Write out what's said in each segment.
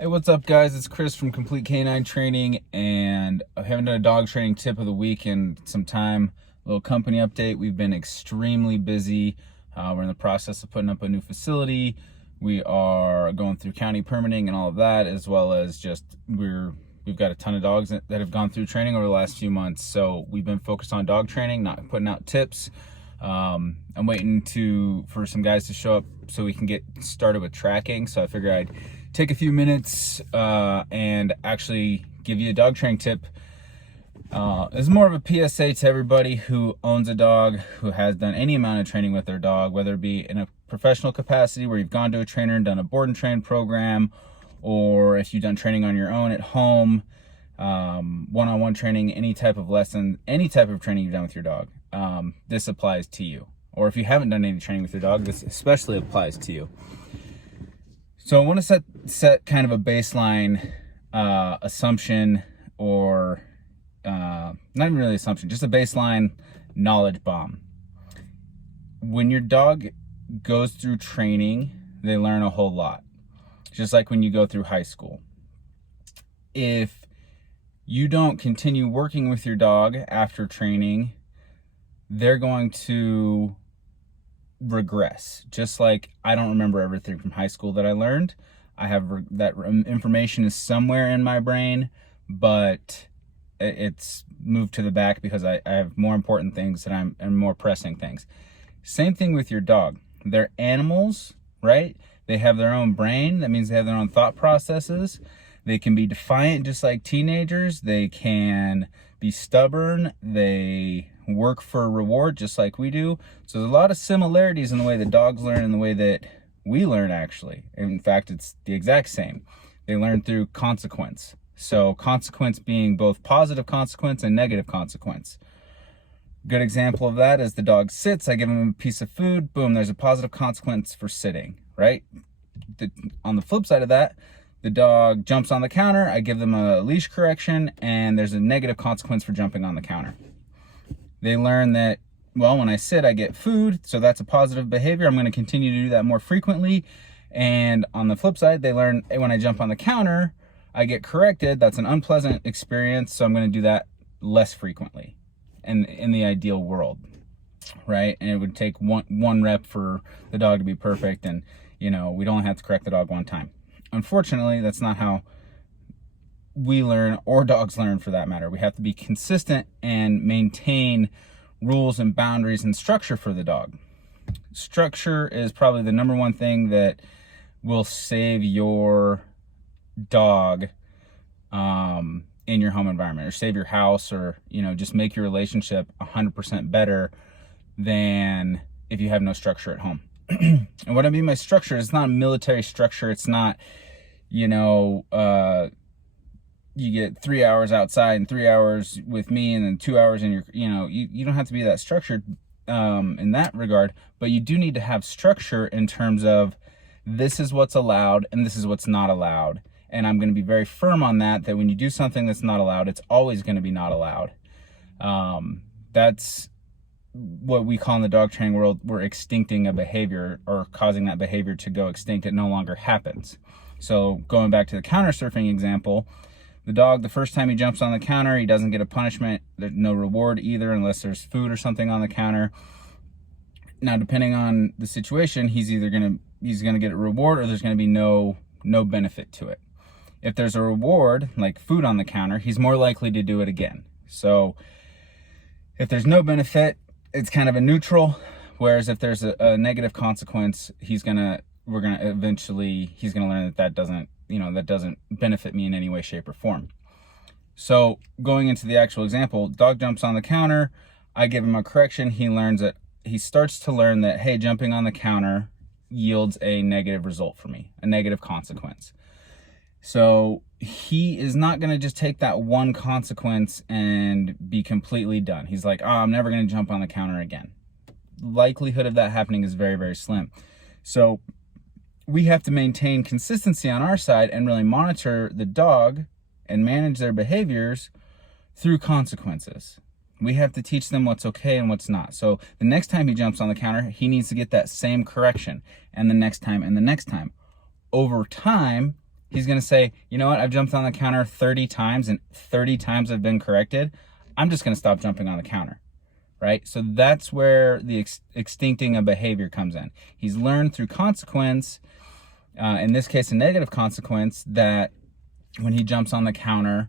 Hey, what's up, guys? It's Chris from Complete Canine Training, and I haven't done a dog training tip of the week in some time. A little company update. We've been extremely busy. We're in the process of putting up a new facility. We are going through county permitting and all of that, as well as just we've got a ton of dogs that have gone through training over the last few months. So we've been focused on dog training, not putting out tips. I'm waiting for some guys to show up so we can get started with tracking. So I figured I'd take a few minutes and actually give you a dog training tip. It's more of a PSA to everybody who owns a dog, who has done any amount of training with their dog, whether it be in a professional capacity where you've gone to a trainer and done a board and train program, or if you've done training on your own at home, one-on-one training, any type of lesson, any type of training you've done with your dog. This applies to you. Or if you haven't done any training with your dog, this especially applies to you. So I want to set kind of a baseline assumption, or not even really assumption, just a baseline knowledge bomb. When your dog goes through training, they learn a whole lot. Just like when you go through high school. If you don't continue working with your dog after training, they're going to regress. Just like I don't remember everything from high school that I learned. I have that information is somewhere in my brain, but it's moved to the back because I have more important things and more pressing things. Same thing with your dog. They're animals, right? They have their own brain. That means they have their own thought processes. They can be defiant just like teenagers. They can be stubborn. They work for a reward just like we do. So there's a lot of similarities in the way that dogs learn and the way that we learn, actually. In fact, it's the exact same. They learn through consequence. So consequence being both positive consequence and negative consequence. Good example of that is the dog sits, I give him a piece of food, boom, there's a positive consequence for sitting, right? On the flip side of that, the dog jumps on the counter, I give them a leash correction, and there's a negative consequence for jumping on the counter. They learn that, well, when I sit, I get food, so that's a positive behavior. I'm going to continue to do that more frequently. And on the flip side, they learn, hey, when I jump on the counter, I get corrected. That's an unpleasant experience, so I'm going to do that less frequently in the ideal world, right? And it would take one rep for the dog to be perfect, and, you know, we'd only have to correct the dog one time. Unfortunately, that's not how we learn, or dogs learn for that matter. We have to be consistent and maintain rules and boundaries and structure for the dog. Structure is probably the number one thing that will save your dog in your home environment, or save your house, or, you know, just make your relationship 100% better than if you have no structure at home. And what I mean by structure is not a military structure. It's not, you know, you get 3 hours outside and 3 hours with me and then 2 hours in your, you know, you don't have to be that structured in that regard, but you do need to have structure in terms of this is what's allowed and this is what's not allowed. And I'm going to be very firm on that when you do something that's not allowed, it's always going to be not allowed. That's what we call in the dog training world, we're extincting a behavior, or causing that behavior to go extinct. It no longer happens. So going back to the counter surfing example, the dog, the first time he jumps on the counter, he doesn't get a punishment. There's no reward either, unless there's food or something on the counter. Now, depending on the situation, he's gonna get a reward, or there's gonna be no benefit to it. If there's a reward, like food on the counter, he's more likely to do it again. So if there's no benefit, it's kind of a neutral. Whereas if there's a negative consequence, he's gonna learn that doesn't benefit me in any way, shape, or form. So going into the actual example, dog jumps on the counter, I give him a correction, he starts to learn that, hey, jumping on the counter yields a negative result for me, a negative consequence. So he is not going to just take that one consequence and be completely done. He's like, oh, I'm never going to jump on the counter again. Likelihood of that happening is very, very slim. So we have to maintain consistency on our side and really monitor the dog and manage their behaviors through consequences. We have to teach them what's okay and what's not. So the next time he jumps on the counter, he needs to get that same correction, and the next time and the next time. Over time, He's going to say, you know what, I've jumped on the counter 30 times and 30 times I've been corrected. I'm just going to stop jumping on the counter, right? So that's where the extincting a behavior comes in. He's learned through consequence, in this case, a negative consequence, that when he jumps on the counter,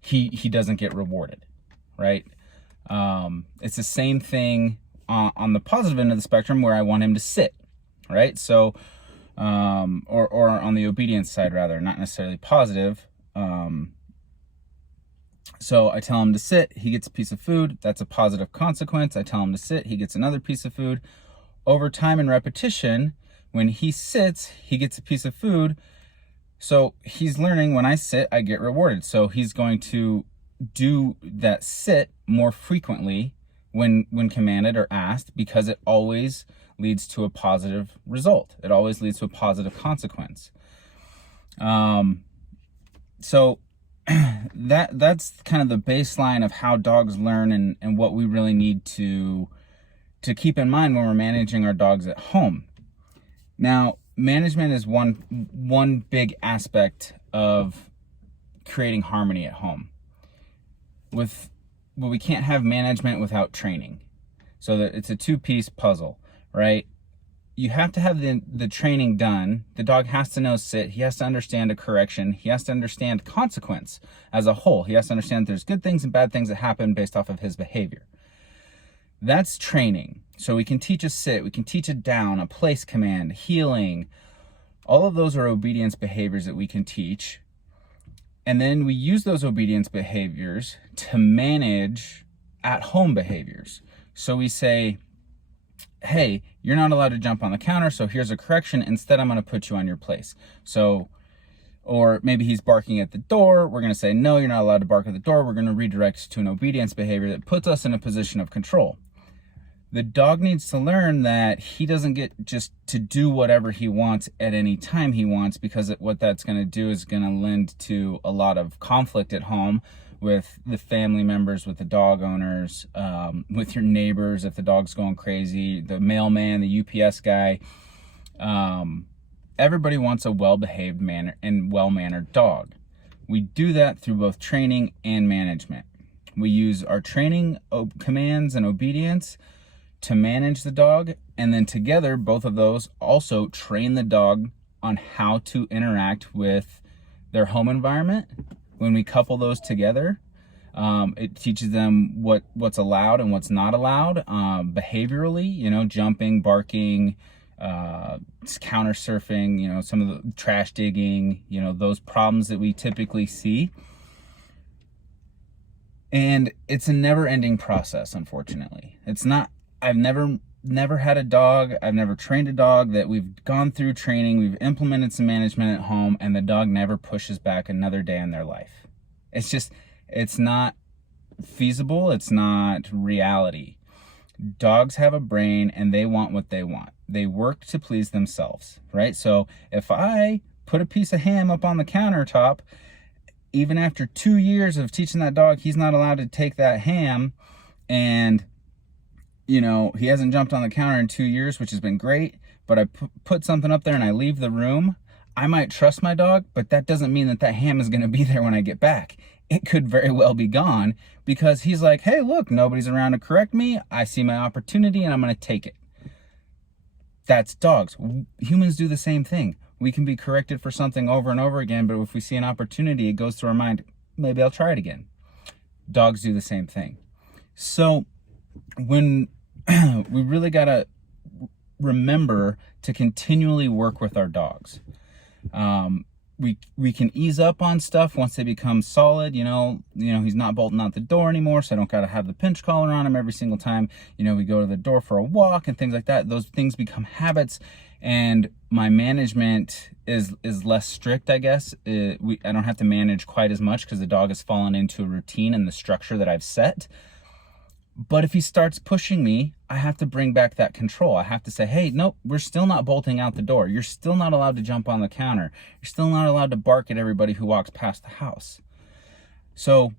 he doesn't get rewarded, right? It's the same thing on the positive end of the spectrum where I want him to sit, right? So, or on the obedience side rather, not necessarily positive. So I tell him to sit, he gets a piece of food. That's a positive consequence. I tell him to sit, he gets another piece of food. Over time and repetition, when he sits, he gets a piece of food. So he's learning when I sit, I get rewarded. So he's going to do that sit more frequently when commanded or asked, because it always leads to a positive result. It always leads to a positive consequence. So that's kind of the baseline of how dogs learn, and what we really need to keep in mind when we're managing our dogs at home. Now, management is one big aspect of creating harmony at home. We can't have management without training. So that it's a two-piece puzzle, right? You have to have the training done. The dog has to know sit. He has to understand a correction. He has to understand consequence as a whole. He has to understand there's good things and bad things that happen based off of his behavior. That's training. So we can teach a sit, we can teach a down, a place command, heeling. All of those are obedience behaviors that we can teach. And then we use those obedience behaviors to manage at-home behaviors. So we say, hey, you're not allowed to jump on the counter, so here's a correction. Instead, I'm going to put you on your place. So, or maybe he's barking at the door. We're going to say, no, you're not allowed to bark at the door. We're going to redirect to an obedience behavior that puts us in a position of control. The dog needs to learn that he doesn't get just to do whatever he wants at any time he wants, because what that's going to do is going to lend to a lot of conflict at home with the family members, with the dog owners, with your neighbors if the dog's going crazy, the mailman, the UPS guy. Everybody wants a well-behaved and well-mannered dog. We do that through both training and management. We use our training commands and obedience to manage the dog, and then together, both of those also train the dog on how to interact with their home environment. When we couple those together, it teaches them what's allowed and what's not allowed, behaviorally, jumping, barking, counter surfing, some of the trash digging, those problems that we typically see. And it's a never-ending process, unfortunately. It's not. I've never had a dog, I've never trained a dog that we've gone through training, we've implemented some management at home, and the dog never pushes back another day in their life. It's not feasible, it's not reality. Dogs have a brain and they want what they want. They work to please themselves, right? So if I put a piece of ham up on the countertop, even after 2 years of teaching that dog he's not allowed to take that ham, and he hasn't jumped on the counter in 2 years, which has been great, but I put something up there and I leave the room, I might trust my dog, but that doesn't mean that ham is going to be there when I get back. It could very well be gone, because he's like, hey, look, nobody's around to correct me. I see my opportunity and I'm going to take it. That's dogs. Humans do the same thing. We can be corrected for something over and over again, but if we see an opportunity, it goes through our mind, maybe I'll try it again. Dogs do the same thing. So when we really got to remember to continually work with our dogs. We can ease up on stuff once they become solid. He's not bolting out the door anymore, so I don't got to have the pinch collar on him every single time we go to the door for a walk and things like that. Those things become habits, and my management is less strict, I guess. I don't have to manage quite as much because the dog has fallen into a routine and the structure that I've set. But if he starts pushing me, I have to bring back that control. I have to say, hey, nope, we're still not bolting out the door. You're still not allowed to jump on the counter. You're still not allowed to bark at everybody who walks past the house. So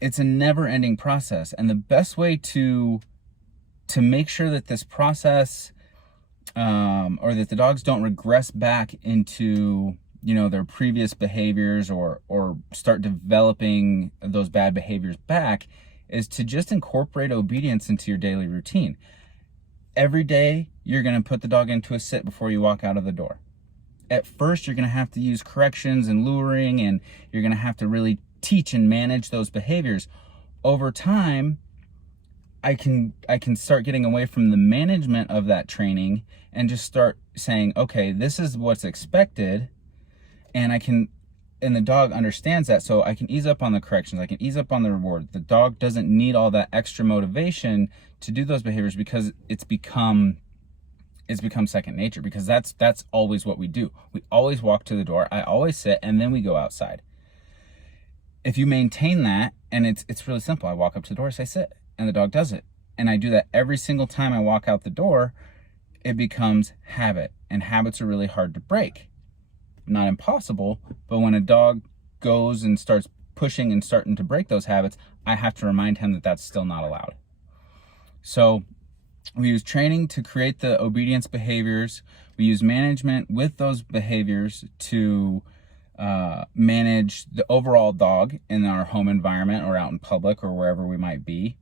it's a never-ending process. And the best way to make sure that this process, or that the dogs don't regress back into their previous behaviors or start developing those bad behaviors back is to just incorporate obedience into your daily routine. Every day, you're going to put the dog into a sit before you walk out of the door. At first, you're going to have to use corrections and luring, and you're going to have to really teach and manage those behaviors. Over time, I can start getting away from the management of that training and just start saying, okay, this is what's expected, and the dog understands that, so I can ease up on the corrections, I can ease up on the reward. The dog doesn't need all that extra motivation to do those behaviors because it's become second nature, because that's always what we do. We always walk to the door, I always sit, and then we go outside. If you maintain that, and it's really simple, I walk up to the door, say sit, and the dog does it. And I do that every single time I walk out the door. It becomes habit, and habits are really hard to break. Not impossible, but when a dog goes and starts pushing and starting to break those habits, I have to remind him that that's still not allowed. So we use training to create the obedience behaviors. We use management with those behaviors to manage the overall dog in our home environment or out in public or wherever we might be.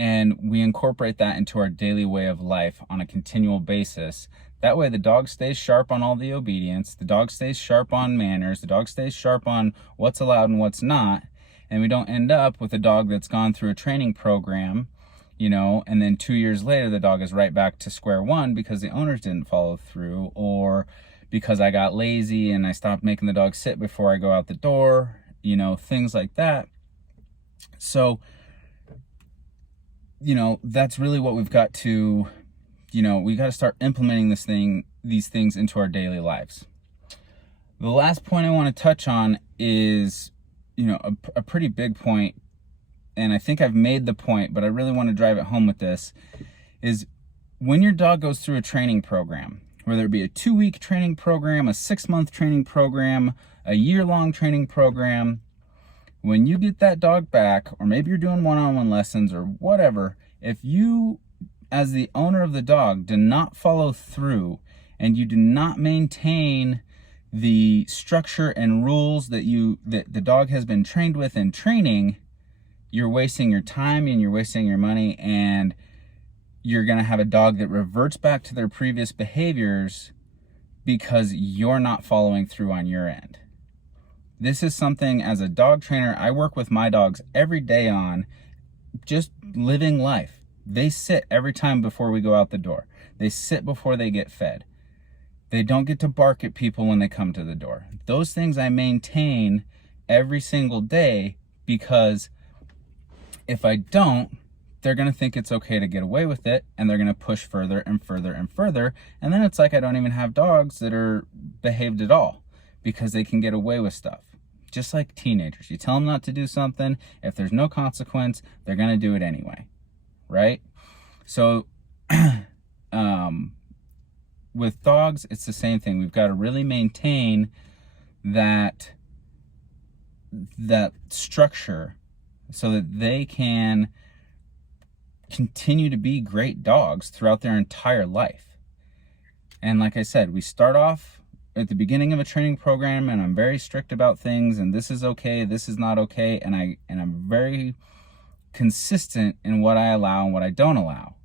And we incorporate that into our daily way of life on a continual basis. That way the dog stays sharp on all the obedience, the dog stays sharp on manners, the dog stays sharp on what's allowed and what's not, and we don't end up with a dog that's gone through a training program, and then 2 years later the dog is right back to square one because the owners didn't follow through, or because I got lazy and I stopped making the dog sit before I go out the door, things like that. So that's really what we've got to, we got to start implementing these things into our daily lives. The last point I want to touch on is, a pretty big point, and I think I've made the point, but I really want to drive it home with this, is when your dog goes through a training program, whether it be a 2-week training program, a 6-month training program, a year-long training program, when you get that dog back, or maybe you're doing one-on-one lessons or whatever, if you, as the owner of the dog, do not follow through and you do not maintain the structure and rules that the dog has been trained with in training, you're wasting your time and you're wasting your money, and you're going to have a dog that reverts back to their previous behaviors because you're not following through on your end. This is something, as a dog trainer, I work with my dogs every day on, just living life. They sit every time before we go out the door. They sit before they get fed. They don't get to bark at people when they come to the door. Those things I maintain every single day, because if I don't, they're going to think it's okay to get away with it, and they're going to push further and further and further. And then it's like I don't even have dogs that are behaved at all because they can get away with stuff. Just like teenagers. You tell them not to do something, if there's no consequence, they're going to do it anyway, right? So with dogs, it's the same thing. We've got to really maintain that structure so that they can continue to be great dogs throughout their entire life. And like I said, we start off at the beginning of a training program, and I'm very strict about things, and this is okay, this is not okay, and I'm very consistent in what I allow and what I don't allow.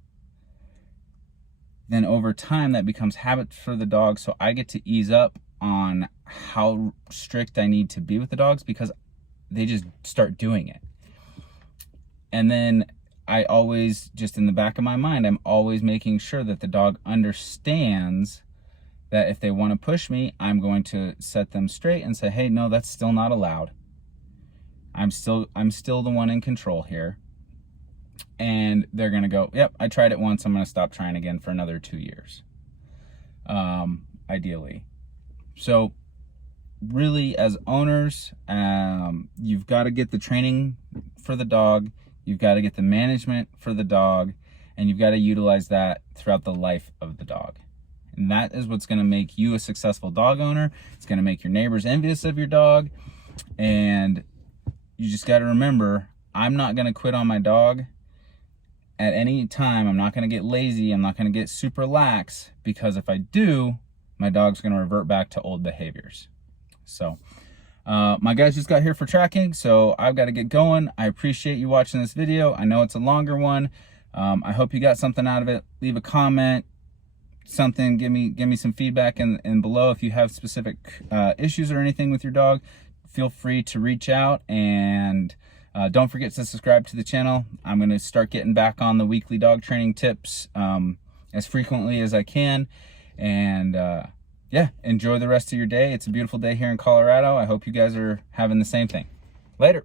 Then over time, that becomes habit for the dog, so I get to ease up on how strict I need to be with the dogs because they just start doing it. And then I always, just in the back of my mind, I'm always making sure that the dog understands that if they want to push me, I'm going to set them straight and say, hey, no, that's still not allowed. I'm still the one in control here. And they're going to go, yep, I tried it once, I'm going to stop trying again for another 2 years, ideally. So really, as owners, you've got to get the training for the dog, you've got to get the management for the dog, and you've got to utilize that throughout the life of the dog. And that is what's going to make you a successful dog owner. It's going to make your neighbors envious of your dog. And you just got to remember, I'm not going to quit on my dog at any time. I'm not going to get lazy. I'm not going to get super lax, because if I do, my dog's going to revert back to old behaviors. So my guys just got here for tracking, so I've got to get going. I appreciate you watching this video. I know it's a longer one. I hope you got something out of it. Leave a comment, something, give me some feedback in below. If you have specific issues or anything with your dog, feel free to reach out, and don't forget to subscribe to the channel. I'm going to start getting back on the weekly dog training tips as frequently as I can. And yeah, enjoy the rest of your day. It's a beautiful day here in Colorado. I hope you guys are having the same thing. Later.